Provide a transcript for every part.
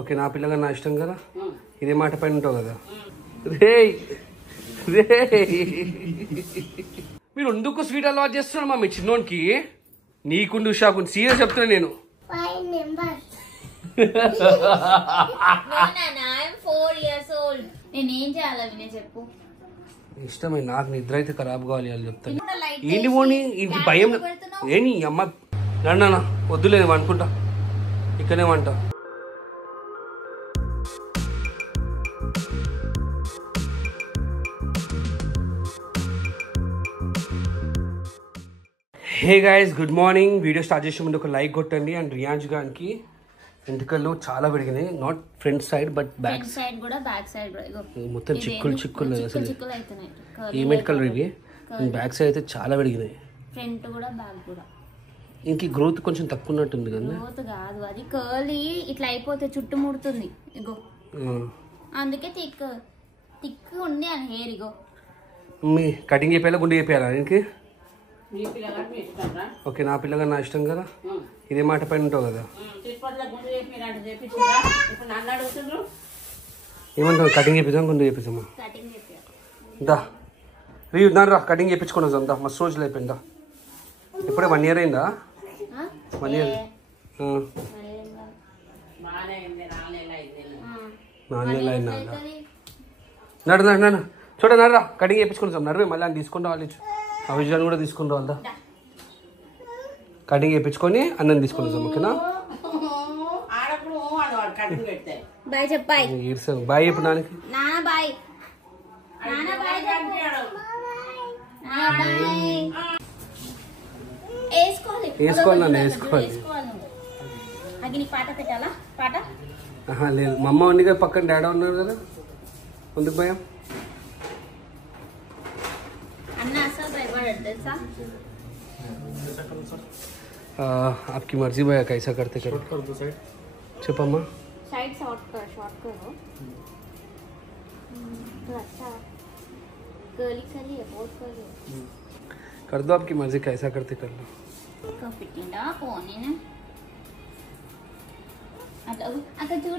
Okay, నా పిల్లగా నా ఇష్టం కదా. ఇదే మాట పైన ఉంటావు కదా. రేయ్ మీరు ఎందుకు స్వీట్ అలవాటు చేస్తున్నారు మా మీ చిన్నోనికి? నీకుండు షాకు సీరియస్ చెప్తున్నా నేను. ఇష్టమే, నాకు నిద్ర అయితే ఖరాబ్ కావాలి అని చెప్తాను. ఏంటి పోనీ ఇంటి భయం ఏంటి అమ్మ? నాన్న వద్దులేదు అనుకుంటా, ఇక్కడే వంట. Hey guys, good morning. Video start చేసే ముందు ఒక లైక్ కొట్టండి. అండ్ రియాన్స్ గానికి వెంట్రుకలు చాలా పెరిగినాయి. Not front side but back side కూడా, బ్యాక్ సైడ్ మొత్తం చిక్కులు అసలు ఏం వెంట్రుకలు ఇవి. బ్యాక్ సైడ్ అయితే చాలా పెరిగినాయి, ఫ్రంట్ కూడా బ్యాక్ కూడా. ఇంక గ్రోత్ కొంచెం తక్కువ ఉన్నట్టుంది కదా. గ్రోత్ కాదు, అది కర్లీ ఇట్లా అయిపోతే చుట్టుముడుతుంది ఇగో, అందుకే థిక్ ఉంది అని హెయిర్. ఇగో మీ కటింగ్ చేయాలా గుండె చేయాలా ఇంకే? ఓకే, నా పిల్లగా నా ఇష్టం కదా. ఇదే మాట పైన ఉంటావు కదా. ఏమంటావు? కటింగ్ చేపిద్దాం, గుండె చేపిద్దామా? దా రీవ్ రా, కటింగ్ చేయించుకుని వద్దాం దా. మస్తు రోజులు అయిపోయిందా? ఇప్పుడే 1 year అయిందా? 1 year 4 నెలలు అయిందా? నడు చూడరా, కటింగ్ చేయించుకుని వద్దాం. నడువే మళ్ళీ అని తీసుకుని రావాలి. అవిజన్ కూడా తీసుకుని రావాలదా. కటింగ్ చేయించుకొని అన్నం తీసుకుని వద్దాం. ఓకేనా? బాయ్ చెప్పాయి. బాయ్ చెప్పు నాన్నకి. బాయ్ వేసుకోవాలి నాన్న, వేసుకోవాలి. పాట పెట్టాలా? పాట లేదు, మా అమ్మ ఉంది కదా పక్కన, డాడీ ఉన్నారు కదా. ముందుకు భయం आपकी मर्जी भैया, कैसा करते करो. చెప్పమ్మా. साइड शॉर्ट करो. अच्छा कर्ली कर्ली है, बहुत कर्ली है. कर दो, आपकी मर्जी, कैसा करते कर लो. कपिटिंडा कोने ने अगर जोर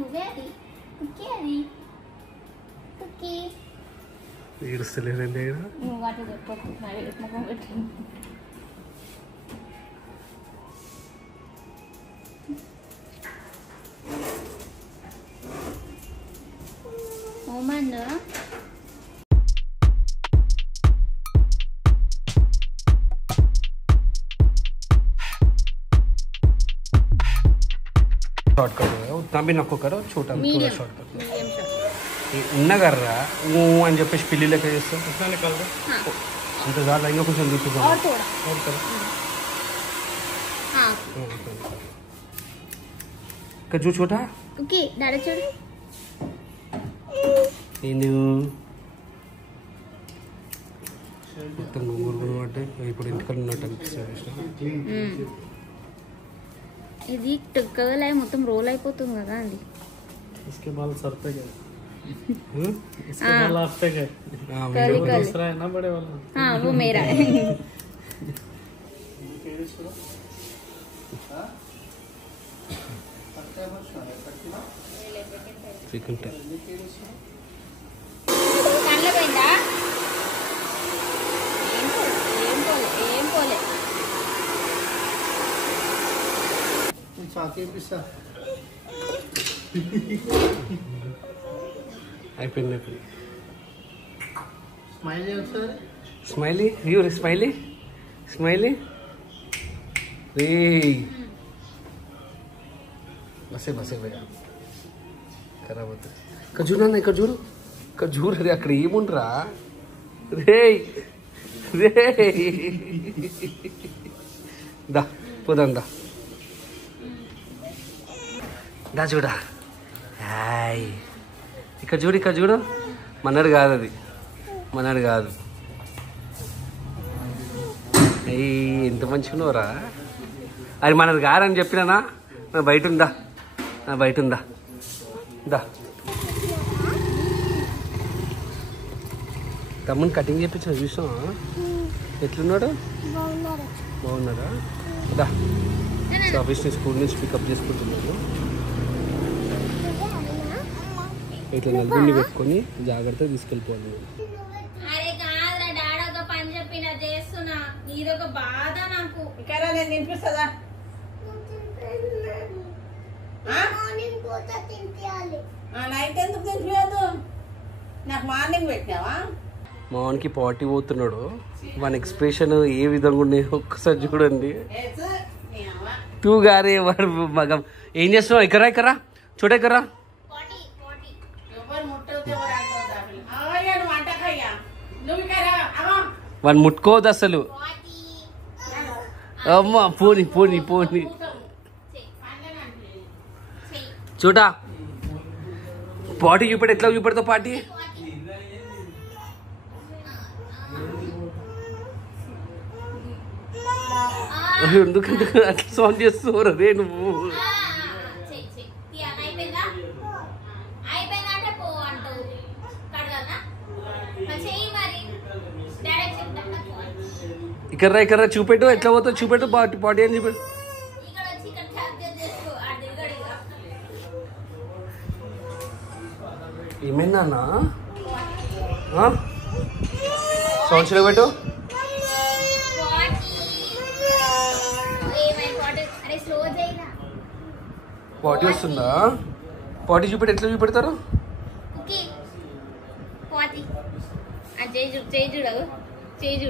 నువ్వే అది కుక్కీ ఏడుస్తలేదండి. నువ్వు వాటి చెప్పకు, మరి ముఖం పెట్టి. ఓమన్ शॉर्ट कर दो, उतना भी नको करो, छोटा थोड़ा शॉर्ट कर दो. उन्ना कर रहा అని చెప్పేసి పిల్లి లెక్క చేస్తాం. उतना निकाल दो. అంత చాలా ఇంకా కొంచెం తీపిద్దాం. और थोड़ा और करो. हां कजू छोटा ओके दादा छोड़. నేను మొత్తం గురుగురు అంటే ఇప్పుడు ఇంటికల్ ఉన్నట్టు అనిపిస్తుంది. ఇది కర్ల్ అయి మొత్తం రోల్ అయిపోతుంది కదా అండి. इसके बाल सर पे गए, इसके बाल आप पे गए. कर्ली कर्ली दूसरा है ना बड़े वाला. हाँ वो मेरा है. चिकन కళ్ళ పోయిందా? ఏం పోలే. చాకే పిస్సా అయిపోయింది. స్మైల్ ఒకసారి. స్మైలీ వ్యూ, స్మైలీ రే. బసే భయ్యా ఖరాబ్ అవుతుంది. ఇక్కడ చూడన్నా, ఇక్కడ చూడదు. అక్కడ ఏముండ్రా రే దా పోదాం దా చూడా. హాయ్, ఇక్కడ చూడు. మనడు కాదు అది, మనడు కాదు. అయ్యి ఎంత మంచిగా ఉన్నావురా. అది మనది కాదని చెప్పినానా? బయట ఉందా దా. తమ్ముని కటింగ్ చేయించిన చూసావా? ఎట్లున్నాడు? బాగున్నాడా? దా సో అవిష్ని స్కూల్ నుంచి పికప్ చేసుకుంటున్నాను. ఇట్లా నలుగురిని పెట్టుకొని జాగ్రత్తగా తీసుకెళ్ళిపోవాలి. అరే కాదురా డాడీ ఒక పని చెప్పిన చేస్తున్నా, ఇదొక బాధ నాకు. ఇక్కడ నేను తినిపిస్తుందా? నైట్ ఎందుకు తినిపించదు? నాకు మార్నింగ్ పెట్టినావా? మా వానికి పార్టీ పోతున్నాడు. వాని ఎక్స్ప్రెషన్ ఏ విధంగా ఉండే ఒక్కసారి చూడండి. టూ గారే వాడు మగం. ఏం చేస్తున్నావు? ఎక్కరా ఎక్కరా చూడ ఎక్కరా. వాడిని ముట్టుకోవద్దు అసలు. అమ్మ పోని పోని పోని చూడా. పార్టీ చూపెడు. ఎట్లా చూపెడతావు పార్టీ? ఎందుకంటే అట్లా సౌండ్ చేస్తున్నారు అదే నువ్వు. ఇక్కడ ఇక్కడ చూపెట్టు. ఎట్లా పోతావు చూపెట్టు. పార్టీ పార్టీ అని చూపెట్టు. ఏమైందన్నా? సంవత్సరం పెట్టు. పార్టీ వస్తుందా? పార్టీ చూపెట్టి ఎట్లా చూపెడతారు?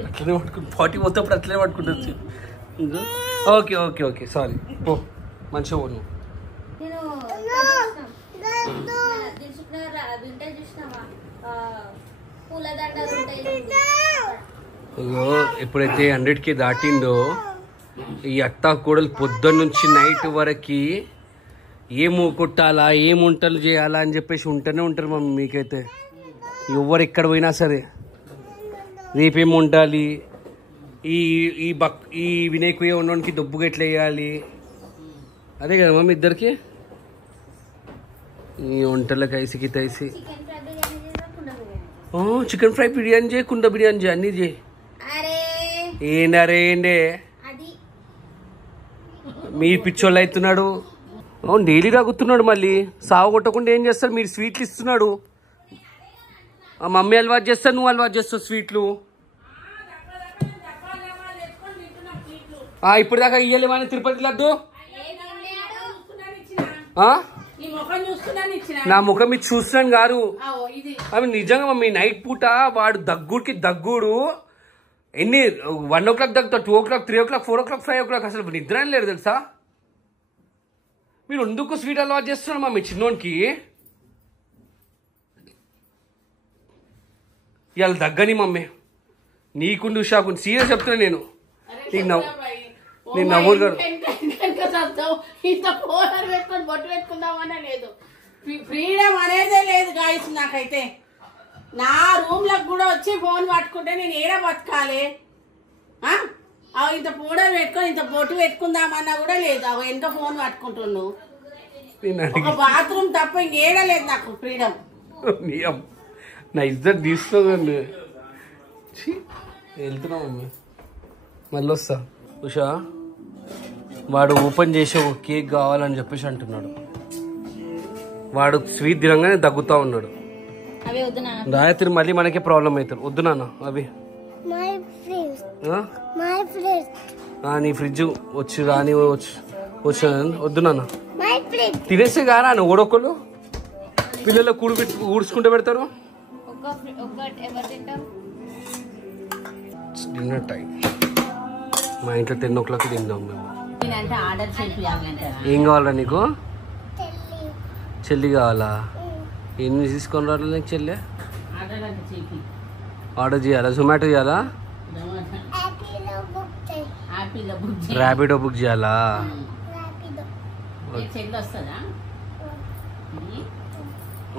అట్లనే పట్టుకుంటు. పార్టీ పోతేప్పుడు అట్లనే పట్టుకుంటుంది. Okay okay okay sorry. పో మంచిగా పో. నువ్వు ఎప్పుడైతే 100K దాటిందో ఈ అత్తా కూడలు పొద్దున్న నుంచి నైట్ వరకు ఏం కొట్టాలా, ఏం వంటలు చేయాలా అని చెప్పేసి ఉంటూనే ఉంటారు మమ్మీ. మీకైతే ఎవరు ఎక్కడ పోయినా సరే రేపేం వండాలి, ఈ వినాయకు ఉండడానికి దొబ్బుగా ఎట్లా వేయాలి, అదే కదా మమ్మీ ఇద్దరికి. ఈ వంటలకు ఐసికి తైసి చికెన్ ఫ్రై బిర్యానీ చేయి, కుండ బిర్యానీ చేయి, అన్నీ చేయి. ఏంటి అరే ఏండే మీరు పిచ్చోళ్ళు అవుతున్నాడు. అవును డైలీ తాగుతున్నాడు. మళ్ళీ సాగు కొట్టకుండా ఏం చేస్తారు మీరు? స్వీట్లు ఇస్తున్నాడు. ఆ మమ్మీ అలవాటు చేస్తారు, నువ్వు అలవాటు చేస్తావు స్వీట్లు. ఇప్పుడు దాకా ఇయ్యలేమని తిరుపతి లడ్డు. నా ముఖం మీరు చూస్తున్నాను గారు. అవి నిజంగా మమ్మీ నైట్ పూట వాడు దగ్గుడు ఎన్ని 1 o'clock దగ్గుతా, 2 o'clock, 3 o'clock, 4 o'clock, 5 o'clock. అసలు నిద్ర లేరు తెలుసా. మీరు ఎందుకు స్వీట్ అలవాటు చేస్తున్నారు మమ్మీ చిన్నోనికి? ఇవాళ దగ్గని మమ్మీ నీకుండు షాకు. సీరియస్ చెప్తున్నా నేను. నేను నవ్వురు గారు ఫ్రీడమ్ అనేదే లేదు గాయస్. నాకైతే నా రూమ్ లకు కూడా వచ్చి ఫోన్ పట్టుకుంటే నేను ఏడా బతకాలి? ఇంత పౌడర్ పెట్టుకొని ఇంత బొట్టు పెట్టుకుందామన్నా కూడా లేదు. అవి ఎంత ఫోన్ పట్టుకుంటున్నావు? ఒక బాత్రూమ్ తప్ప ఇంకేడా లేదు నాకు ఫ్రీడమ్. నా ఇద్దరు తీసుకోండి. వెళ్తున్నా మమ్మీ, మళ్ళీ వస్తా. ఉషా వాడు ఓపెన్ చేసి ఒక కేక్ కావాలని చెప్పేసి అంటున్నాడు. వాడు స్వీట్ తినగానే దగ్గుతా ఉన్నాడు. రాత్రి మళ్ళీ మనకే ప్రాబ్లం అవుతుంది. వద్దు నాన్న అవి. నీ ఫ్రిడ్జ్ వచ్చి రాని వచ్చి వద్దు నాన్న. తినేస్తే కారా ఓడొక్కలు పిల్లలు ఊడ్చుకుంటూ పెడతారు. డిన్నర్ టైం మా ఇంట్లో 10 o'clock తిందాం మేము. ఏం కావాలా నీకు? చెల్లి కావాలా? ఎన్ని తీసుకొని రావాలి నీకు చెల్లి? ఆర్డర్ చేయాలా? జొమాటో చేయాలా? ర్యాపిడో బుక్ చేయాలా?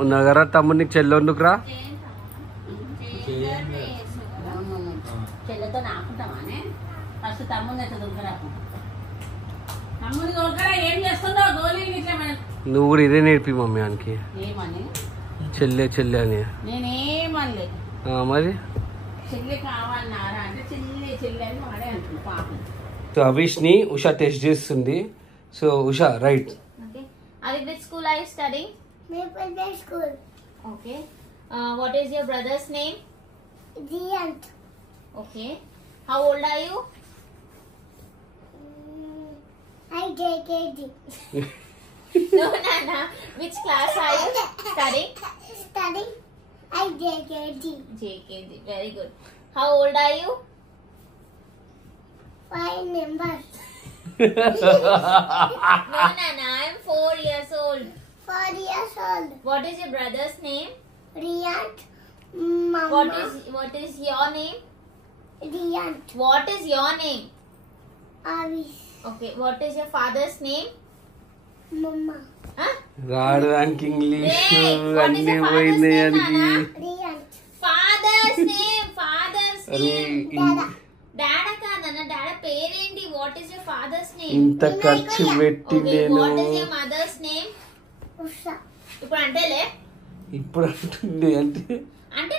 ఉన్నా కదా తమ్ముడు నీకు చెల్లి ఎందుకురా? నువ్వు కూడా ఇదే నేర్పి మమ్మీ ఆయనకి. చెల్లె చెల్లె అని. మరి అవిష్ ని ఉషా టెస్ట్ చేస్తుంది. So Usha right. Okay. Avi, which school are you studying? Maple Bay School. Okay. What is your brother's name? Giant. Okay. How old are you? I JKG. No, Nana. Which class are you studying? Studying. I JKG. JKG. Very good. How old are you? 5 members. No, Nana. I am 4 years old. 4 years old. What is your brother's name? Riant. Mama. What is your name? Riant. What is your name? Avis. Okay. What is your father's name? Mama. Huh? రావడానికి English Hey, what is అన్ని your father's పోయినాయి name, అని. Nana? Riant. Father's name. Father's అరే name. Dada కాదన్న. Dada పేరేంటి? What is your father's name? ఇంత ఖర్చు పెట్టి Okay. నేను What is your mother's name? Usha. ఇప్పుడు అంటేలే. ఇప్పుడు అంటుంది అంటే అంటే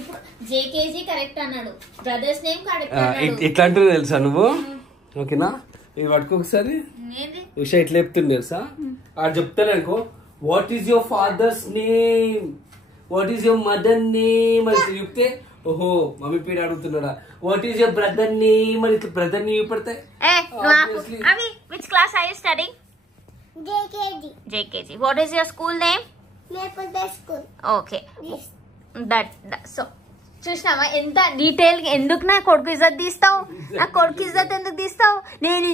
ఇప్పుడు జేకేజీ కరెక్ట్ అన్నాడు. బ్రదర్స్ నేమ్ కరెక్ట్ అన్నాడు. ఎట్లా అంటుంది తెలుసా నువ్వు? ఓకేనా? ఇది పట్టుకో ఒకసారి. ఏంది? ఉషా ఎట్లా చెప్తుంది తెలుసా? ఆడు చెప్తాను అనుకో, what is your father's name, what is your mother name అని చెప్తే, ఓహో మమ్మీ పేరు అడుగుతున్నాడా, what is your brother name అని ఇట్లా బ్రదర్ నేమ్ పెడితే obviously. Avi, which class are you studying? JKG. JKG. What is your school name? Maple Bay School. Okay. This. That so చూసినావా ఎంత డీటెయిల్ గా? ఎందుకు నా కొడుకు ఇజ్జత్ తీస్తావు? నా కొడుకు ఇజ్జత్ ఎందుకు తీస్తావు? నేను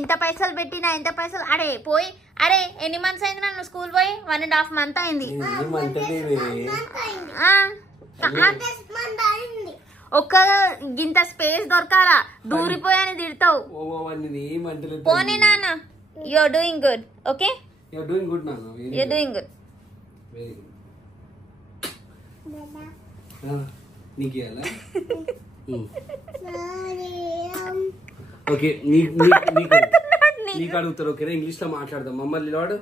ఇంత పైసలు పెట్టినా, ఎంత పైసలు అరే పోయి, అరే ఎన్ని మంత్స్ అయింది నన్ను స్కూల్ పోయి? 1.5 months అయింది. ఏమంటలేవే This month అయింది. ఒక్క గింత స్పేస్ దొరకాలా? దూరిపోయాని తిడతావు. ఏమంటలేదు. పోనీ నాన్న, you are doing good. Okay, You're doing good నాన్న. You are doing good. Very good. Mama. నీకు ఇవ్వాలా? Sorry. ఓకే నీకు అడుగుతారు. ఓకేనా? ఇంగ్లీష్ లో మాట్లాడదాం. మమ్మల్ని లాడు.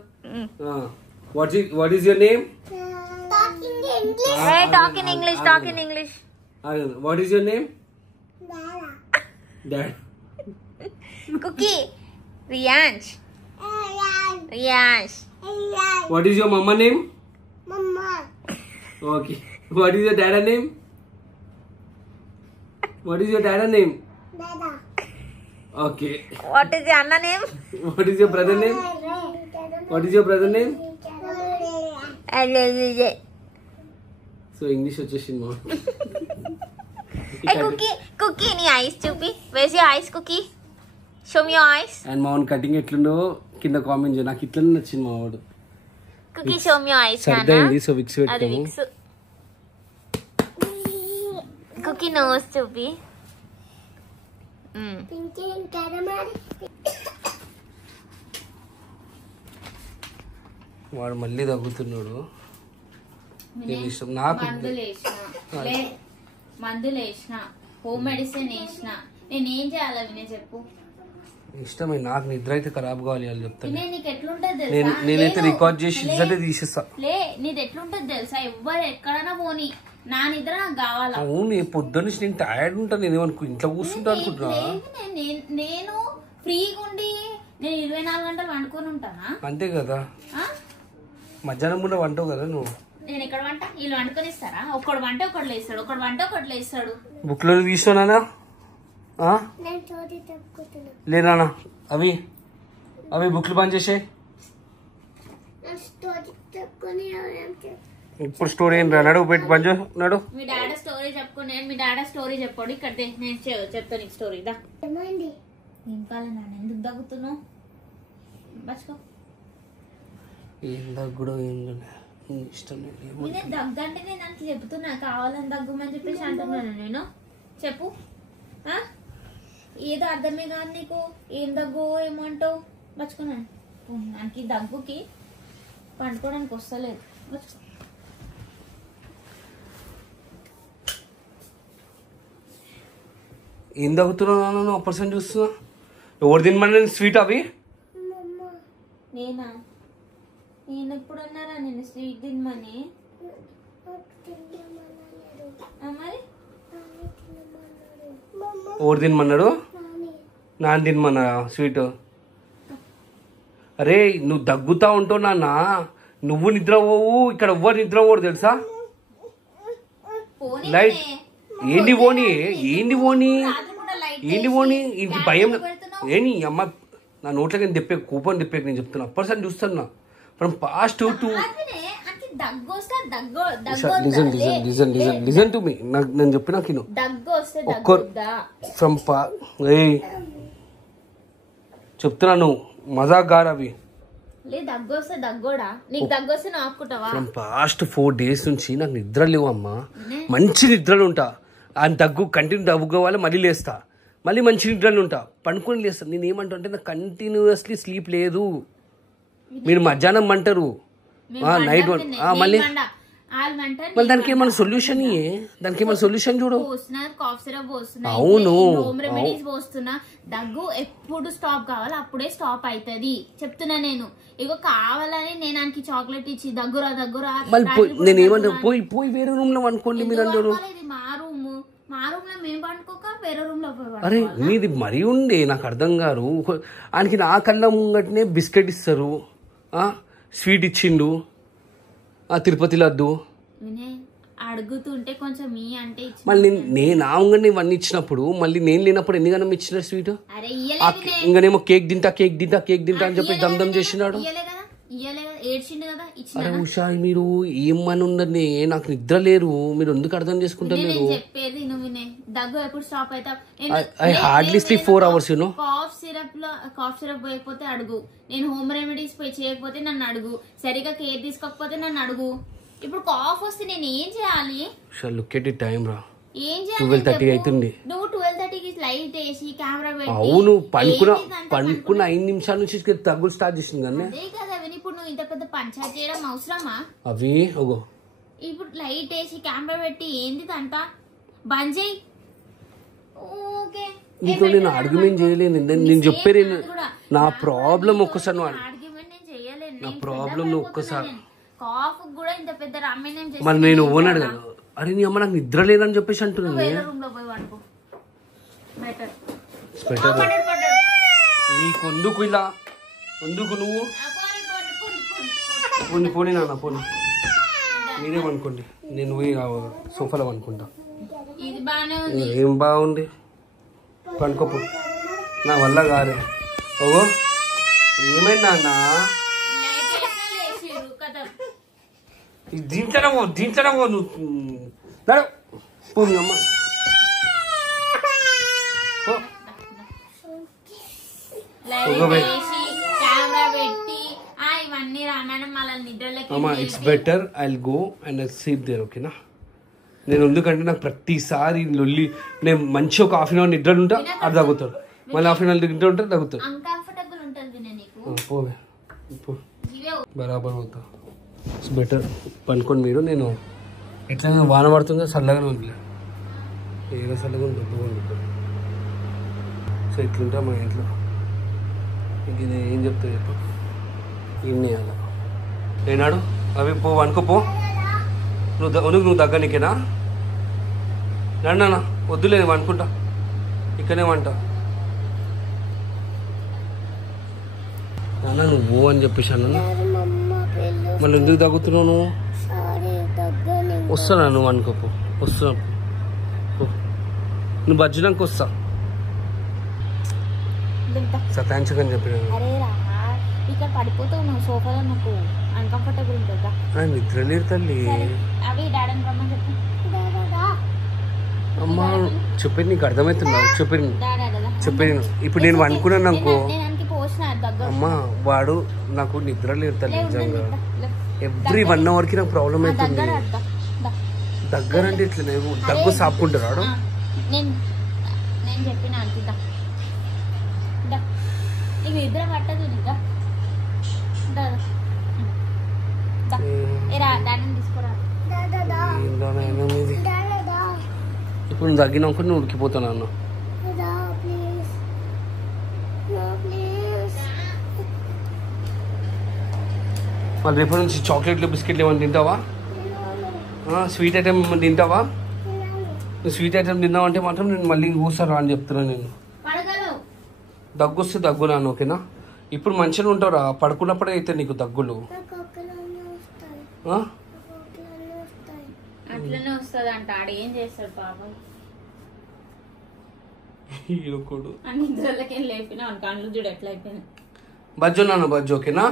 What is your name? Talking English. Hey, talk in English, talk in English. What is your name? Dada. Dad. Cookie. Riyansh. Ayan. Riyansh. Ayan. What is your mama name? Mama. Okay. What is your dada name? What is your dada name? Dada. Okay. What is your Anna name? What is your brother name? What is your brother name? So English వచ్చేసింది మా. Hey, Cookie, నీ eyes చూపి. Where's your eyes, Cookie? Show me your eyes. And మా cutting ఎట్లుండో కింద comment చేయ. నాకు ఇట్లనే నచ్చింది మా వాడు. Cookie, show me your eyes, సర్ది అయింది. Nana. సో విక్స్ అది పెట్టాము. విక్స్. Cookie nose చూపి. Pinking caramel. వాడు మళ్ళీ తగ్గుతున్నాడు. నేను ఇష్టం నాకు మందులు వేసిన, హోమ్ మెడిసిన్ వేసిన, నేనేం చేయాలి వినే చెప్పు. ఇష్టమే. నాకు నిద్ర అయితే ఖరాబ్ కావాలి అని చెప్తాను. నీకు ఎట్లుంటది నేనైతే తెలుసా? రికార్డ్ చేసి ఇద్దరే తీసేస్తా. నీది ఎట్లుంటది తెలుసా? ఎవ్వరు ఎక్కడైనా పోని, నా నిద్ర నాకు కావాలా. అవును, పొద్దున్న నుంచి నేను టైర్డ్ ఉంటాను. నేను ఏమనుకో ఇంట్లో కూర్చుంటా అనుకుంటున్నా. నేను ఫ్రీగా ఉండి నేను 24 గంటలు వండుకొని ఉంటానా? అంతే కదా. మధ్యాహ్నం కూడా వంటవు కదా నువ్వు. నేను ఎక్కడ వంట? వీళ్ళు వండుకొని ఇస్తారా? ఒకడు వంట ఒకటి లేస్తాడు, ఒకడు వంట ఒకటి లేస్తాడు. బుక్ లో తీసినానా? నేను చోటి తప్పుకుంటున్నా. లేనా? అవి బుక్లు బంద్ చేసాయి. చోటి తప్పుకొని ఇప్పుడు స్టోరీ ఏం రా? నడు పెట్టి బంద్ నడు. మీ డాడీ స్టోరీ చెప్పుకునే, మీ డాడీ స్టోరీ చెప్పండి. ఇక్కడ నేను చెప్తాను నీకు స్టోరీ. దా ఏమైంది? ఏం కాలే నాన్న, ఎందుకు దగ్గుతున్నావు? బచ్చుకో. ఏం దగ్గుడో ఏం ఇష్టం లేదు. నేనే దగ్గంటే నేను అంత చెప్తున్నా, కావాలని దగ్గమని చెప్పేసి అంటున్నాను నేను. చెప్పు. ఏదో అర్థమే కాదు నీకు. ఏం దగ్గు ఏమంటావు? బచ్చుకున్నాను. నాకు దగ్గుకి పండుకోవడానికి వస్తలేదు. ఏం దగ్గుతున్నావు? 1% చూస్తున్నా. ఎవరు తినమని స్వీట్ అవి? నేనా? నేను ఎప్పుడు అన్నారా నేను స్వీట్ తినమని? మరి ఎవరు తినమన్నాడు? నాన్న తినమన్నా స్వీట్? అరే నువ్వు దగ్గుతా ఉంటావు నాన్న, నువ్వు నిద్రపోవు, ఇక్కడ ఎవ్వరు నిద్రపోరు తెలుసా. లైట్ ఏంది పోనీ, ఏంది పోనీ, ఏంది పోనీ, ఇంటి భయం ఏంటి అమ్మ. నా నోట్లకి తెప్పే కూపన్ తెప్పే నేను చెప్తున్నా. అప్పటిసారి చూస్తున్నా from past to listen to me. నేను చెప్పినా ఒక్కరు ఫ్రమ్ చెప్తున్నాను, మజాక్ గారు అవి. ఫ్రమ్ పాస్ట్ 4 days నుంచి నాకు నిద్ర లేవు అమ్మా. మంచి నిద్రలు ఉంటా, ఆ దగ్గు కంటిన్యూ దగ్గుకోవాలి, మళ్ళీ లేస్తా, మళ్ళీ మంచి నిద్రలు ఉంటా, పండుకొని లేస్తాను. నేను ఏమంటా అంటే నాకు కంటిన్యూస్లీ స్లీప్ లేదు. మీరు మధ్యాహ్నం అంటారు, నైట్ మళ్ళీ దానికి ఏమైనా సొల్యూషన్ ఇయ్యే, దానికి ఏమైనా సొల్యూషన్ చూడు. అవును దగ్గు ఎప్పుడు స్టాప్ కావాలి అప్పుడే స్టాప్ అవుతుంది చెప్తున్నా నేను. ఇగో కావాలని నేను ఆయనకి చాక్లెట్ ఇచ్చి దగ్గురా మళ్ళీ నేను ఏమంటా, పోయి పోయి వేరే రూమ్ లో అనుకోండి మీరు అందరూ. మా రూమ్ లో మేము పండుకోక వేరే రూమ్ లో పోయి. అరే మీది మరీ ఉండే నాకు అర్థం గారు. ఆయనకి నా కళ్ళ ముంగటనే బిస్కెట్ ఇస్తారు, స్వీట్ ఇచ్చిండు, తిరుపతి లడ్డు అడుగుతుంటే కొంచెం అంటే మళ్ళీ నేను ఆవంగానే ఇవన్నీ ఇచ్చినప్పుడు మళ్ళీ నేను లేనప్పుడు ఎన్ని గణం ఇచ్చిన స్వీట్. ఇంకనేమో కేక్ తింటా అని చెప్పి దమ్ చేసినాడు. అరే ఉషా మీరు ఏమని ఉందని, నాకు నిద్ర లేరు, మీరు ఎందుకు అర్థం చేసుకుంటారు? I hardly sleep 4 hours. Cough syrup పోయకపోతే అడుగు, నేను హోమ్ రెమెడీస్ పోయి చేయకపోతే నన్ను అడుగు, సరిగా కేర్ తీసుకోకపోతే నన్ను అడుగు. ఇప్పుడు కాఫ్ వస్తే నేను ఏం చేయాలి? లుక్ ఎట్ ది టైం రా, ఏం 12:30 అవుతుంది. నువ్వు 12:30కి లైట్ వేసి కెమెరా పెట్టి. అవును పనుకున్న 5 నిమిషాల నుంచి తగ్గులు స్టార్ట్ చేసింది కానీ. అదే కదా ఇప్పుడు నువ్వు ఇంత పెద్ద పంచాయతీ చేయడం అవసరమా? అవి ఇప్పుడు లైట్ వేసి కెమెరా పెట్టి ఏంది అంట బంద్ చేయి. ఓకే నీతో నేను ఆర్గ్యుమెంట్ చేయలేను, నేను చెప్పేది నా ప్రాబ్లం. ఒక్కసారి ఆర్గ్యుమెంట్ నేను చేయలేను, నా ప్రాబ్లం ఒక్కసారి. కాఫ్ కూడా ఇంత పెద్ద రామాయణం చేసి మరి నేను ఓనడు కదా. అరే నీ అమ్మ నాకు నిద్ర లేదని చెప్పేసి అంటున్నాను. నీకు ఇలా ఎందుకు నువ్వు పోనీ నాన్న పోనీ, మీరేమనుకోండి, నేను పోయి సోఫాలో అనుకుంటా. ఏం బాగుంది పనుకోపు, నా వల్ల కాదే. ఓగో ఏమైందా అన్న, దీంట్లోనే నువ్వు నడు పో మీ అమ్మ. అమ్మా it's better I will go and sleep there, ఓకేనా? నేను ఎందుకంటే నాకు ప్రతిసారి లొల్లి, నేను మంచి ఒక ½ hour నిద్రలు ఉంటా, అది తగ్గుతాడు, మళ్ళీ ½ hour నిద్ర ఉంటే తగ్గుతాడు. పోవే బరాబర్ అవుతా. ఇట్స్ బెటర్ పనుకోండి మీరు. నేను ఎట్లా వాన పడుతుందో చల్లగానే ఉంది, ఏదో చల్లగా ఉంటుంది. సో ఇట్లుంటా మా ఇంట్లో. ఇంక ఇది ఏం చెప్తా చెప్పు, ఇన్ని అలా ఏనాడు అవి పో అనుకోపో. నువ్వు దగ్గర నీకేనా? నాన్న వద్దులే అనుకుంటా, ఇక్కడనే వంట నాన్న నువ్వు అని చెప్పేసి అన్న. మళ్ళీ ఎందుకు తగ్గుతున్నావు నువ్వు? వస్తున్నా నువ్వు అనుకోపో, వస్తున్నా నువ్వు బజ్జినాక వస్తా. సతాయించకని చెప్పిన నిద్ర లేరు తల్లి. అమ్మా చెప్పేది నీకు అర్థమవుతుందా? చెప్పేది ఇప్పుడు నేను అనుకున్నాను అనుకో, అమ్మా వాడు నాకు నిద్ర లేదు తల్లి నిజంగా. ఎవ్రీ 1 hourకి నాకు ప్రాబ్లం అవుతుంది. దగ్గర అంటే ఇట్లా దగ్గు సాపుకుంటారు. ఇప్పుడు నువ్వు తగ్గినాక నువ్వు ఉడికిపోతాను అన్న. మళ్ళీ రేపటి నుంచి చాక్లెట్లు బిస్కెట్లు ఏమైనా తింటావా? స్వీట్ ఐటమ్ ఏమైనా తింటావా? నువ్వు స్వీట్ ఐటమ్ తిన్నావంటే మాత్రం నేను మళ్ళీ కూర్చారా అని చెప్తున్నాను. నేను దగ్గు వస్తే దగ్గు నాన్న, ఓకేనా? ఇప్పుడు మంచిగా ఉంటావురా, పడుకున్నప్పుడే అయితే నీకు దగ్గులు. నాకు ఒక్కలన్నీ వస్తాయి. ఆ? నాకు ఒక్కలన్నీ వస్తాయి. అట్లనే వస్తుంది అంట. ఆడు ఏం చేస్తాడు పాపం. ఈడొకడు. అన్ని నిద్రలకి లేపినా కళ్ళు చూడు ఎట్లా అయిపోయినాయి. బజ్జు నాన్న బజ్జు, ఓకేనా?